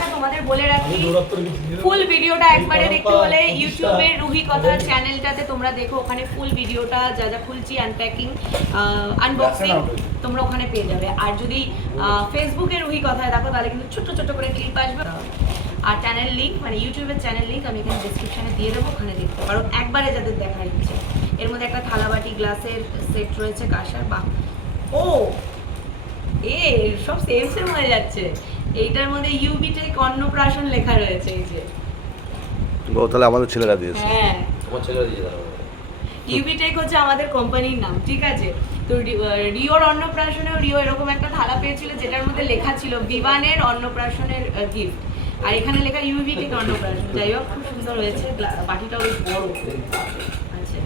আচ্ছা তোমাদের বলে রাখি ফুল ভিডিওটা একবারে দেখতে হলে ইউটিউবের রুহি কথা চ্যানেলটাতে তোমরা দেখো, ওখানে ফুল ভিডিওটা যা যা খুলছি আনপ্যাকিং আনবক্সিং তোমরা ওখানে পেয়ে যাবে। আর যদি ফেসবুকে রুহি কথায় দেখো তাহলে কিন্তু ছোট ছোট করে ক্লিপ আসবে। আর চ্যানেল লিঙ্ক মানে ইউটিউবের চ্যানেল লিঙ্ক আমি এখানে ডেসক্রিপশনে দিয়ে দেবো, ওখানে দেখতে পারো একবারে যাদের দেখার ইচ্ছে। এর মধ্যে একটা থালাবাটি গ্লাসের সেট রয়েছে কাঁসার। বা ও এ সব সেম সেম হয়ে যাচ্ছে। এইটার মধ্যে ইউবি টেক অন্নপ্রাশন লেখা রয়েছে এই যে। ও তাহলে আমাদের ছেলেরা দিয়েছে। হ্যাঁ তোমার ছেলেরা দিয়ে দাও। ইউবি টেক হচ্ছে আমাদের কোম্পানির নাম, ঠিক আছে? তো রিওর অন্নপ্রাশনেও রিও এরকম একটা থালা পেয়েছিল যেটার মধ্যে লেখা ছিল বিবানের অন্নপ্রাশনের গিফট, আর এখানে লেখা ইউবি টেক অন্নপ্রাশন। যাই হোক খুব সুন্দর হয়েছে, বাটিটাও বেশ বড়। আচ্ছা